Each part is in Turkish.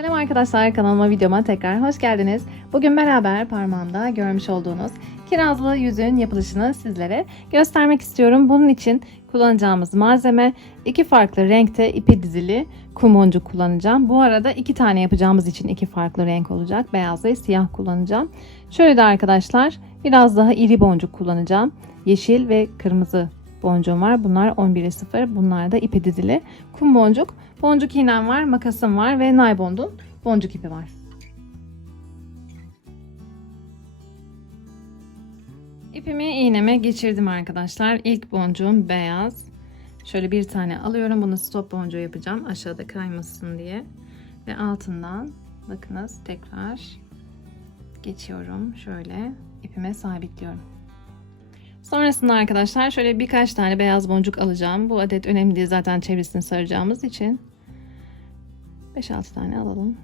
Selam arkadaşlar kanalıma videoma tekrar hoş geldiniz. Bugün beraber parmağımda görmüş olduğunuz kirazlı yüzüğün yapılışını sizlere göstermek istiyorum. Bunun için kullanacağımız malzeme iki farklı renkte ipi dizili kum boncuk kullanacağım. Bu arada iki tane yapacağımız için iki farklı renk olacak. Beyaz ve siyah kullanacağım. Şöyle de arkadaşlar biraz daha iri boncuk kullanacağım. Yeşil ve kırmızı boncuğum var. Bunlar 11'e 0. Bunlar da ipi dizili kum boncuk. Boncuk iğnem var, makasım var ve naybondun boncuk ipi var. İpimi iğneme geçirdim arkadaşlar. İlk boncuğum beyaz. Şöyle bir tane alıyorum. Bunu stop boncuğu yapacağım. Aşağıda kaymasın diye. Ve altından bakınız tekrar geçiyorum. Şöyle ipime sabitliyorum. Sonrasında arkadaşlar şöyle birkaç tane beyaz boncuk alacağım. Bu adet önemli değil zaten çevresini saracağımız için. 5-6 tane alalım.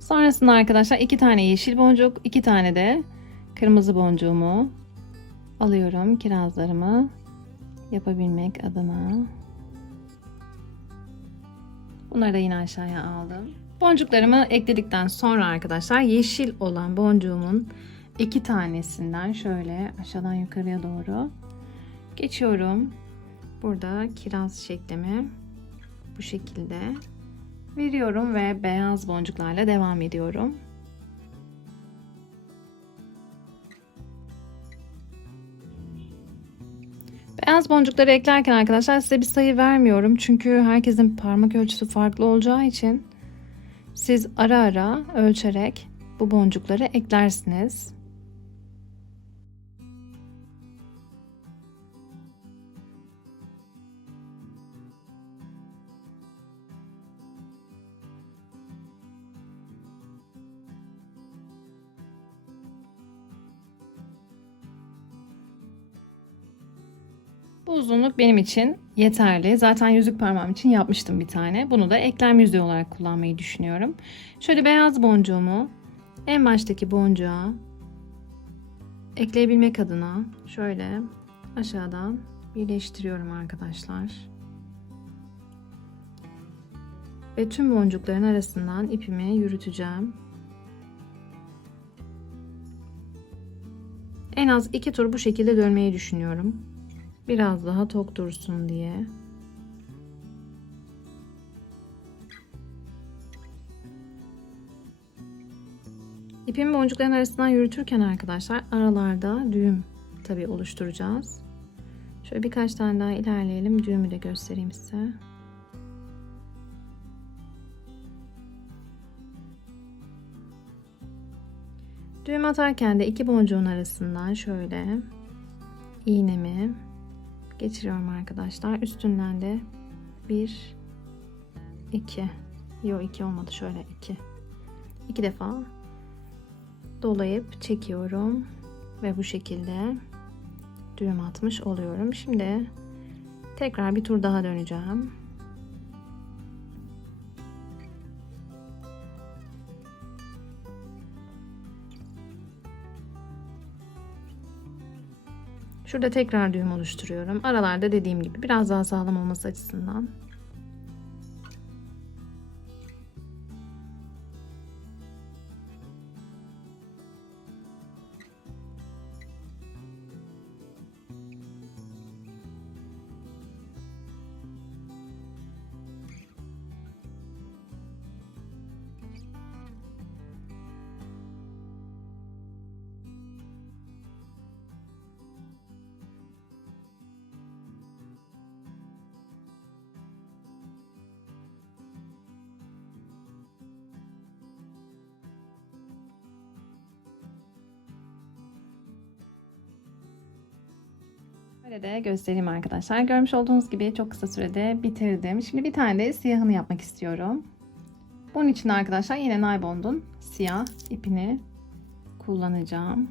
Sonrasında arkadaşlar iki tane yeşil boncuk, iki tane de kırmızı boncuğumu alıyorum kirazlarımı yapabilmek adına. Bunları da yine aşağıya aldım. Boncuklarımı ekledikten sonra arkadaşlar yeşil olan boncuğumun iki tanesinden şöyle aşağıdan yukarıya doğru geçiyorum. Burada kiraz şeklimi bu şekilde veriyorum ve beyaz boncuklarla devam ediyorum. Beyaz boncukları eklerken arkadaşlar size bir sayı vermiyorum. Çünkü herkesin parmak ölçüsü farklı olacağı için siz ara ara ölçerek bu boncukları eklersiniz. Bu uzunluk benim için yeterli. Zaten yüzük parmağım için yapmıştım bir tane. Bunu da eklem yüzüğü olarak kullanmayı düşünüyorum. Şöyle beyaz boncuğumu en baştaki boncuğa ekleyebilmek adına şöyle aşağıdan birleştiriyorum arkadaşlar. Ve tüm boncukların arasından ipimi yürüteceğim. En az iki tur bu şekilde dönmeyi düşünüyorum. Biraz daha tok dursun diye. İpimi boncukların arasından yürütürken arkadaşlar aralarda düğüm tabi oluşturacağız. Şöyle birkaç tane daha ilerleyelim. Düğümü de göstereyim size. Düğüm atarken de iki boncuğun arasından şöyle iğnemi geçiriyorum arkadaşlar. Üstünden de bir iki yok iki olmadı şöyle iki iki defa dolayıp çekiyorum ve bu şekilde düğüm atmış oluyorum. Şimdi tekrar bir tur daha döneceğim. Şurada tekrar düğüm oluşturuyorum. Aralarda dediğim gibi biraz daha sağlam olması açısından. Böyle de göstereyim arkadaşlar. Görmüş olduğunuz gibi çok kısa sürede bitirdim. Şimdi bir tane de siyahını yapmak istiyorum. Bunun için arkadaşlar yine naybondun siyah ipini kullanacağım.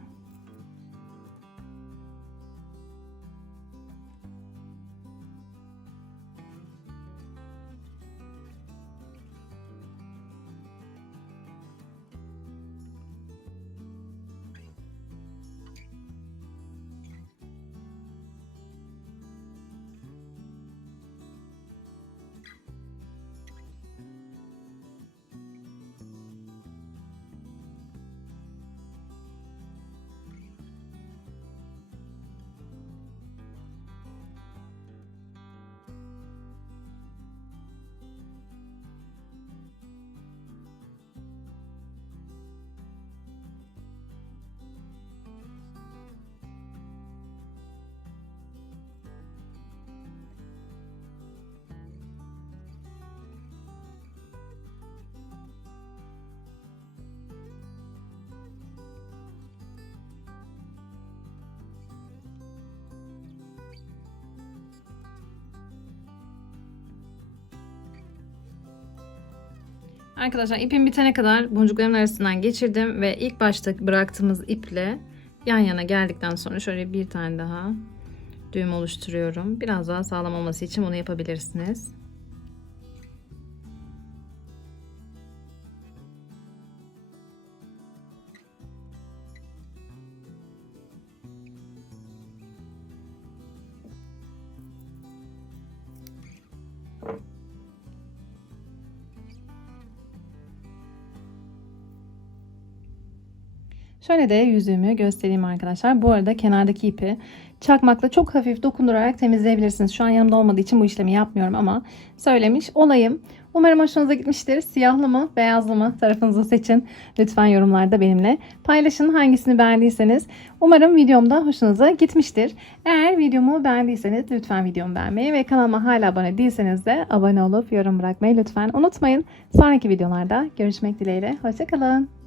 Arkadaşlar ipim bitene kadar boncukların arasından geçirdim ve ilk başta bıraktığımız iple yan yana geldikten sonra şöyle bir tane daha düğüm oluşturuyorum. Biraz daha sağlam olması için bunu yapabilirsiniz. Şöyle de yüzüğümü göstereyim arkadaşlar. Bu arada kenardaki ipi çakmakla çok hafif dokundurarak temizleyebilirsiniz. Şu an yanımda olmadığı için bu işlemi yapmıyorum ama söylemiş olayım. Umarım hoşunuza gitmiştir. Siyahlı mı, beyazlı mı tarafınızı seçin. Lütfen yorumlarda benimle paylaşın hangisini beğendiyseniz. Umarım videomda hoşunuza gitmiştir. Eğer videomu beğendiyseniz lütfen videomu beğenmeyi ve kanalıma hala abone değilseniz de abone olup yorum bırakmayı lütfen unutmayın. Sonraki videolarda görüşmek dileğiyle. Hoşçakalın.